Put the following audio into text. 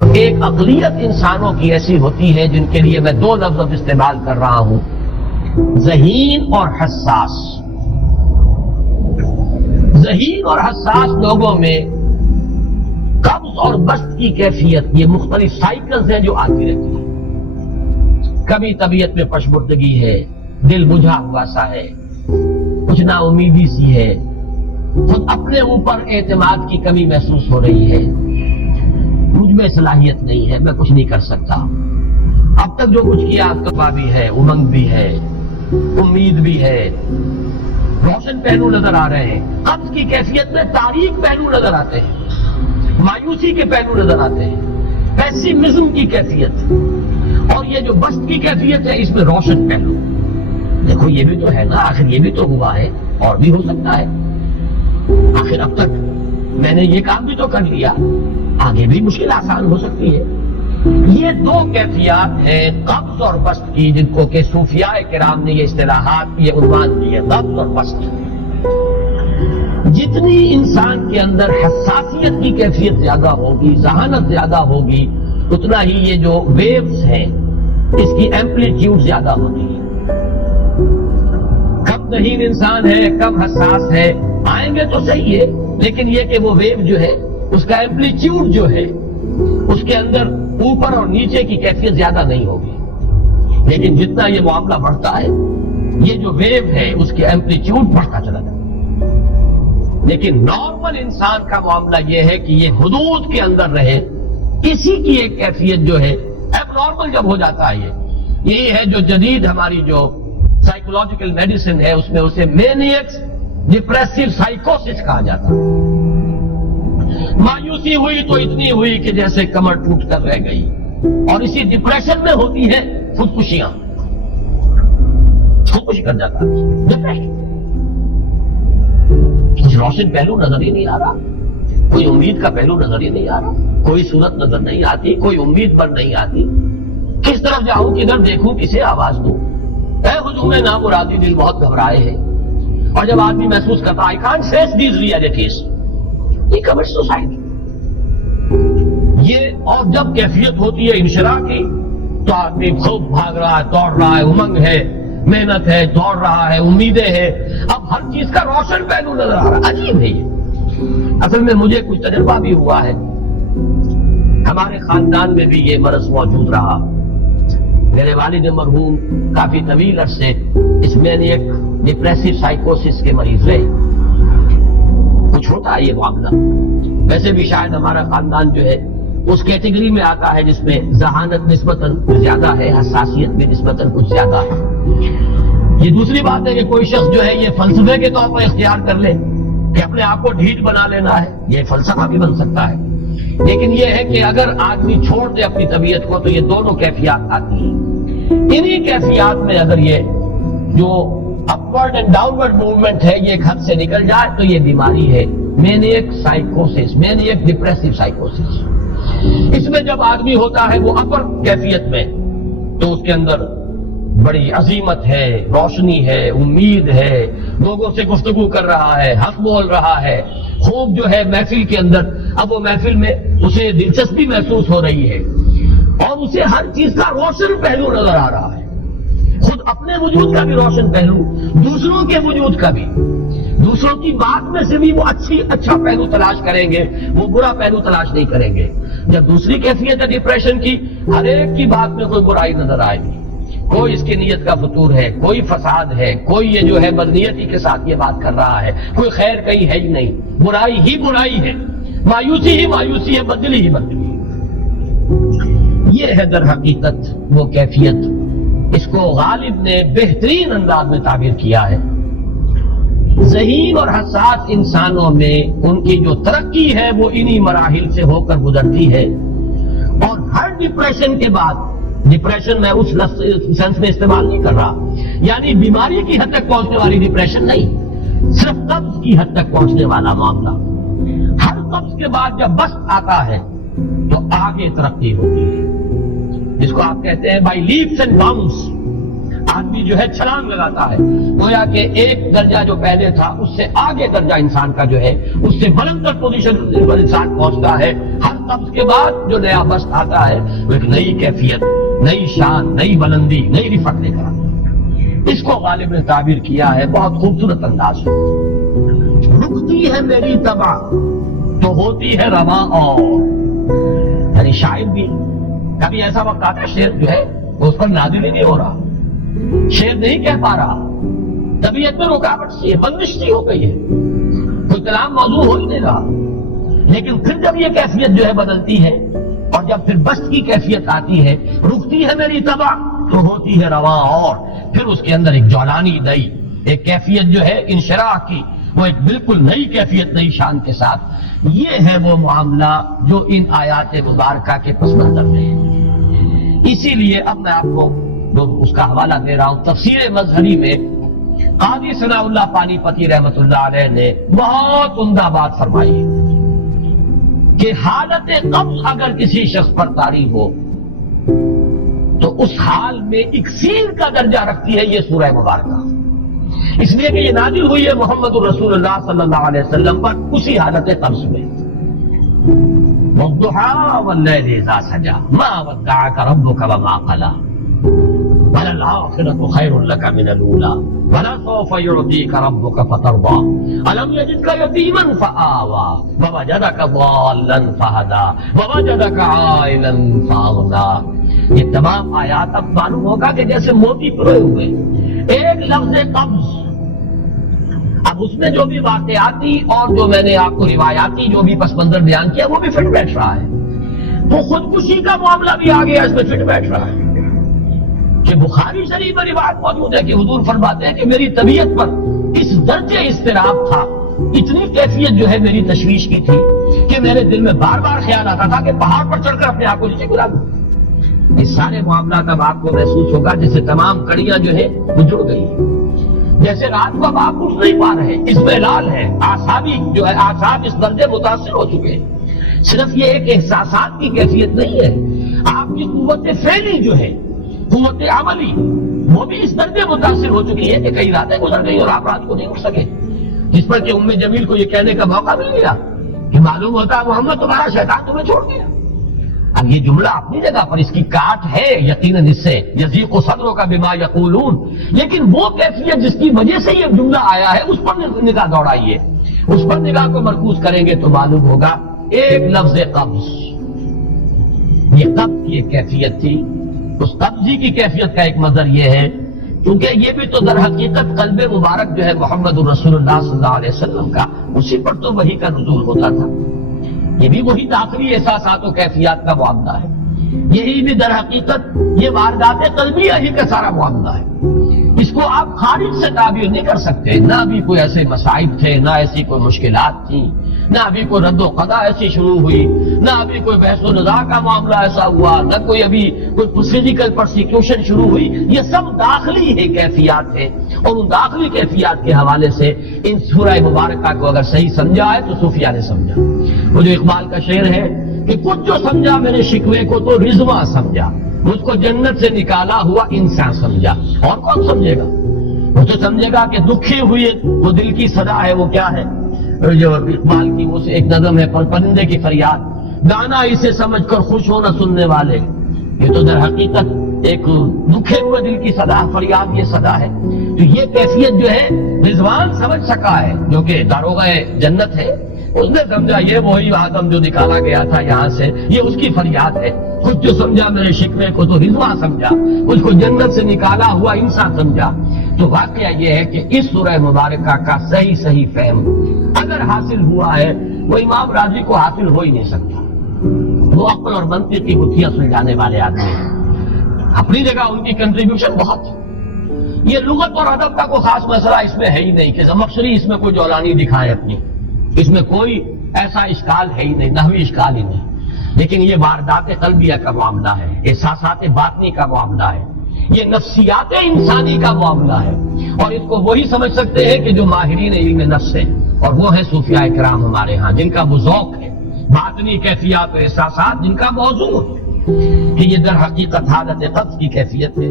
ایک اقلیت انسانوں کی ایسی ہوتی ہے جن کے لیے میں دو لفظ استعمال کر رہا ہوں، ذہین اور حساس۔ ذہین اور حساس لوگوں میں قبض اور بسط کی کیفیت، یہ مختلف سائیکلز ہیں جو آتی رہتی ہیں۔ کبھی طبیعت میں پشمردگی ہے، دل بجھا ہوا سا ہے، کچھ نا امیدی سی ہے، خود اپنے اوپر اعتماد کی کمی محسوس ہو رہی ہے، مجھ میں صلاحیت نہیں ہے، میں کچھ نہیں کر سکتا، اب تک جو کچھ کیا کفا بھی ہے، امنگ بھی ہے، امید بھی ہے، روشن پہلو نظر آ رہے ہیں۔ قبض کی کیفیت میں تاریک پہلو نظر آتے ہیں، مایوسی کے پہلو نظر آتے ہیں، پیسیمزم کی کیفیت، اور یہ جو بسط کی کیفیت ہے اس میں روشن پہلو۔ دیکھو یہ بھی تو ہے نا، آخر یہ بھی تو ہوا ہے، اور بھی ہو سکتا ہے، آخر اب تک میں نے یہ کام بھی تو کر لیا، آگے بھی مشکل آسان ہو سکتی ہے۔ یہ دو کیفیات ہیں قبض اور بسط کی، جن کو کہ صوفیاء کرام نے یہ اصطلاحات، یہ عنوان دیے، قبض اور بسط۔ جتنی انسان کے اندر حساسیت کی کیفیت زیادہ ہوگی، ذہانت زیادہ ہوگی، اتنا ہی یہ جو ویوز ہیں اس کی ایمپلیٹیوڈ زیادہ ہوتی ہے۔ کم ذہین انسان ہے، کم حساس ہے، آئیں گے تو صحیح ہے، لیکن یہ کہ وہ ویو جو ہے اس کا ایمپلیٹیوڈ جو ہے اس کے اندر اوپر اور نیچے کی کیفیت زیادہ نہیں ہوگی، لیکن جتنا یہ معاملہ بڑھتا ہے یہ جو ویو ہے اس کی ایمپلیٹیوڈ بڑھتا چلا جاتا ہے۔ لیکن نارمل انسان کا معاملہ یہ ہے کہ یہ حدود کے اندر رہے، کسی کی ایک کیفیت جو ہے ایب نارمل جب ہو جاتا ہے، یہی ہے جو جدید ہماری جو سائیکولوجیکل میڈیسن ہے اس میں اسے مینیکس ڈپریسو سائیکوسس کہا جاتا ہے۔ مایوسی ہوئی تو اتنی ہوئی کہ جیسے کمر ٹوٹ کر رہ گئی، اور اسی ڈپریشن میں ہوتی ہیں خودکشیاں، خودکشی کر جاتا ہے ڈپریشن۔ کچھ روشن پہلو نظر ہی نہیں آ رہا، کوئی امید کا پہلو نظر ہی نہیں آ رہا، کوئی صورت نظر نہیں آتی، کوئی امید پر نہیں آتی، کس طرف جاؤں، کدھر دیکھوں، کسے آواز دوں، اے ہجوم نامرادی دل بہت گھبرائے ہیں۔ اور جب آدمی محسوس کرتا I can't face these realities، یہ commits suicide۔ یہ اور جب کیفیت ہوتی ہے انشراح کی تو آدمی خوب بھاگ رہا ہے، دوڑ رہا ہے، امنگ ہے، محنت ہے، دوڑ رہا ہے، امیدیں ہیں، اب ہر چیز کا روشن پہلو نظر آ رہا ہے۔ عجیب ہے یہ، اصل میں مجھے کچھ تجربہ بھی ہوا ہے، ہمارے خاندان میں بھی یہ مرض موجود رہا۔ میرے والد مرحوم کافی طویل عرصے اس مینیک ڈپریسو سائیکوسس کے مریض رہے۔ کچھ ہوتا ہے یہ معاملہ، ویسے بھی شاید ہمارا خاندان جو ہے اس کیٹیگری میں آتا ہے جس میں ذہانت نسبتاً کچھ زیادہ ہے، حساسیت بھی نسبتاً کچھ زیادہ ہے۔ یہ دوسری بات ہے کہ کوئی شخص جو ہے یہ فلسفے کے طور پر اختیار کر لے کہ اپنے آپ کو ڈھیٹ بنا لینا ہے، یہ فلسفہ بھی بن سکتا ہے، لیکن یہ ہے کہ اگر آدمی چھوڑ دے اپنی طبیعت کو تو یہ دونوں کیفیات آتی ہیں۔ انہی کیفیات میں اگر یہ جو اپورڈ اینڈ ڈاؤنورڈ موومنٹ ہے یہ ایک حد سے نکل جائے تو یہ بیماری ہے مینیک سائیکوسس، مینیک ڈپریسو سائیکوسس۔ اس میں جب آدمی ہوتا ہے وہ اپر کیفیت میں تو اس کے اندر بڑی عظیمت ہے، روشنی ہے، امید ہے، لوگوں سے گفتگو کر رہا ہے، حق بول رہا ہے، خوب جو ہے محفل کے اندر، اب وہ محفل میں اسے دلچسپی محسوس ہو رہی ہے اور اسے ہر چیز کا روشن پہلو نظر آ رہا ہے، خود اپنے وجود کا بھی روشن پہلو، دوسروں کے وجود کا بھی، دوسروں کی بات میں سے بھی وہ اچھا پہلو تلاش کریں گے، وہ برا پہلو تلاش نہیں کریں گے۔ جب دوسری کیفیت ہے ڈپریشن کی، ہر ایک کی بات میں کوئی برائی نظر آئے گی، کوئی اس کی نیت کا فطور ہے، کوئی فساد ہے، کوئی یہ جو ہے بدنیتی کے ساتھ یہ بات کر رہا ہے، کوئی خیر کہیں ہے ہی نہیں، برائی ہی برائی ہے، مایوسی ہی مایوسی ہے، بدلی ہی بدلی ہے۔ یہ ہے در حقیقت وہ کیفیت، اس کو غالب نے بہترین انداز میں تعبیر کیا ہے۔ ذہین اور حساس انسانوں میں ان کی جو ترقی ہے وہ انہی مراحل سے ہو کر گزرتی ہے، اور ہر ڈپریشن کے بعد، ڈپریشن میں اس سینس میں استعمال نہیں کر رہا یعنی بیماری کی حد تک پہنچنے والی ڈپریشن نہیں، صرف قبض کی حد تک پہنچنے والا معاملہ۔ ہر قبض کے بعد جب بسط آتا ہے تو آگے ترقی ہوتی ہے، جس کو آپ کہتے ہیں بائی لیپس اینڈ باؤنڈس، آدمی جو ہے چھلانگ لگاتا ہے، گویا کہ ایک درجہ جو پہلے تھا اس سے آگے درجہ انسان کا جو ہے اس سے بلندر پوزیشن پر انسان پہنچتا ہے۔ ہر قبض کے بعد جو نیا بست آتا ہے وہ ایک نئی کیفیت، نئی شان، نئی بلندی، نئی رفعت لے کر آتا ہے۔ اس کو غالب نے تعبیر کیا ہے بہت خوبصورت انداز میں، رکتی ہے میری طبع تو ہوتی ہے رواں اور، یعنی شاعر بھی کبھی ایسا وقت آتا ہے شعر جو ہے اس پر نازل ہی نہیں ہو رہا، شعر نہیں کہہ پا رہا، طبیعت میں رکاوٹ سی ہے، بندش سی ہو گئی ہے، کوئی کلام موضوع ہو ہی نہیں رہا۔ لیکن پھر جب یہ کیفیت جو ہے بدلتی ہے اور جب پھر بست کی کیفیت آتی ہے، رکتی ہے میری طبع تو ہوتی ہے رواں اور، پھر اس کے اندر ایک جولانی نئی ایک کیفیت جو ہے انشراح کی، وہ ایک بالکل نئی کیفیت نئی شان کے ساتھ۔ یہ ہے وہ معاملہ جو ان آیات مبارکہ کے پس منظر میں ہے۔ اسی لیے اب میں آپ کو اس کا حوالہ دے رہا ہوں، تفسیر مظہری میں قاضی ثناء اللہ پانی پتی رحمۃ اللہ علیہ نے بہت عمدہ بات فرمائی کہ حالت قبض اگر کسی شخص پر طاری ہو تو اس حال میں اکسیر کا درجہ رکھتی ہے یہ سورہ مبارکہ، اس لیے کہ یہ نازل ہوئی ہے محمد الرسول اللہ صلی اللہ علیہ وسلم پر اسی حالت قبض میں۔ وَالضُّحَىٰ وَاللَّيْلِ إِذَا سَجَىٰ مَا وَدَّعَكَ رَبُّكَ وَمَا قَلَىٰ وَلَلْآخِرَةُ خَيْرٌ لَكَ مِنَ الْأُولَىٰ وَلَسَوْفَ يُعْطِيكَ رَبُّكَ فَتَرْضَىٰ أَلَمْ يَجِدْكَ يَتِيمًا فَآوَىٰ وَوَجَدَكَ ضَالًّا فَهَدَىٰ وَوَجَدَكَ عَائِلًا فَأَغْنَىٰ۔ یہ تمام آیات اب معلوم ہوگا کہ جیسے موتی پروئے ہوئے، ایک لفظ قبض، اب اس میں جو بھی واقعاتی اور جو میں نے آپ کو روایاتی جو بھی پس منظر بیان کیا وہ بھی فٹ بیٹھ رہا ہے، وہ خودکشی کا معاملہ بھی آ گیا اس میں فٹ بیٹھ رہا ہے کہ بخاری شریف میں روایت موجود ہے کہ حضور فرماتے ہیں کہ میری طبیعت پر اس درجے اضطراب تھا، اتنی کیفیت جو ہے میری تشویش کی تھی کہ میرے دل میں بار بار خیال آتا تھا کہ پہاڑ پر چڑھ کر اپنے آپ کو نیچے گرا دوں۔ یہ سارے معاملات اب آپ کو محسوس ہوگا جیسے تمام کڑیاں جو ہے وہ جڑ گئی ہیں، جیسے رات کو اب آپ اٹھ نہیں پا رہے، اس میں لال ہے، اعصابی جو ہے اعصاب اس درجے متاثر ہو چکے ہیں۔ صرف یہ ایک احساسات کی کیفیت نہیں ہے، آپ کی قوت فعلی جو ہے، قوت عملی، وہ بھی اس درجے متاثر ہو چکی ہے کہ کئی راتیں گزر گئی اور آپ رات کو نہیں اٹھ سکے، جس پر کہ ام جمیل کو یہ کہنے کا موقع مل گیا کہ معلوم ہوتا ہے محمد تمہارا شیطان تمہیں چھوڑ گیا۔ اب یہ جملہ اپنی جگہ پر اس کی کاٹ ہے یقیناً اس سے یضیق صدرک بما یقولون، لیکن وہ کیفیت جس کی وجہ سے یہ جملہ آیا ہے اس پر نگاہ دوڑائیے، اس پر نگاہ کو مرکوز کریں گے تو معلوم ہوگا ایک لفظ قبض، یہ قبض کی ایک کیفیت تھی، اس قبضی کی کیفیت کا ایک مظہر یہ ہے کیونکہ یہ بھی تو در حقیقت قلب مبارک جو ہے محمد الرسول اللہ صلی اللہ علیہ وسلم کا، اسی پر تو وحی کا نزول ہوتا تھا، یہ بھی وہی داخلی احساسات و کیفیات کا معاملہ ہے، یہی بھی در حقیقت یہ واردات قلبیہ ہی کا سارا معاملہ ہے، اس کو آپ خارج سے تعبیر نہیں کر سکتے، نہ ابھی کوئی ایسے مصائب تھے، نہ ایسی کوئی مشکلات تھیں، نہ ابھی کوئی رد و قضا ایسی شروع ہوئی، نہ ابھی کوئی بحث و نزاع کا معاملہ ایسا ہوا، نہ کوئی ابھی کوئی فزیکل پرسیکیوشن شروع ہوئی، یہ سب داخلی ہے کیفیات ہے، اور ان داخلی کیفیات کے حوالے سے ان سورہ مبارکہ کو اگر صحیح سمجھا ہے تو صوفیہ نے سمجھا۔ وہ جو اقبال کا شعر ہے کہ کچھ جو سمجھا میرے شکوے کو تو رضواں سمجھا، مجھ کو جنت سے نکالا ہوا انسان سمجھا، اور کون سمجھے گا؟ وہ تو سمجھے گا کہ دکھی ہوئی وہ دل کی صدا ہے، وہ کیا ہے جو اقبال کی وہ ایک نظم ہے پرندے کی فریاد، گانا اسے سمجھ کر خوش ہونا سننے والے، یہ تو در حقیقت ایک دکھے ہوئے دل کی صدا، فریاد یہ صدا ہے۔ تو یہ کیفیت جو ہے رضوان سمجھ سکا ہے جو کہ داروغہ جنت ہے، اس نے سمجھا یہ وہی آدم جو نکالا گیا تھا یہاں سے، یہ اس کی فریاد ہے۔ کچھ جو سمجھا میرے شکوے کو تو رضوان سمجھا، اس کو جنت سے نکالا ہوا انسان سمجھا۔ تو واقعہ یہ ہے کہ اس سورہ مبارکہ کا صحیح فہم اگر حاصل ہوا ہے، وہ امام راضی کو حاصل ہو ہی نہیں سکتا، وہ عقل اور منطق کی گتھیاں سلجھانے والے آدمی ہیں، اپنی جگہ ان کی کنٹریبیوشن بہت ہے۔ یہ لغت اور ادب کا کوئی خاص مسئلہ اس میں ہے ہی نہیں کہ زمخشری اس میں کوئی جولانی دکھائے اپنی، اس میں کوئی ایسا اشکال ہے ہی نہیں، نحوی اشکال ہی نہیں، لیکن یہ واردات قلبیہ کا معاملہ ہے، احساسات باطنی کا معاملہ ہے، یہ نفسیات انسانی کا معاملہ ہے، اور اس کو وہی سمجھ سکتے ہیں کہ جو ماہرین علم نفس ہیں، اور وہ ہے صوفیاء کرام ہمارے ہاں، جن کا وہ ذوق ہے، باطنی کیفیات و احساسات جن کا موضوع ہے کہ یہ در حقیقت حالت قبض کی کیفیت ہے۔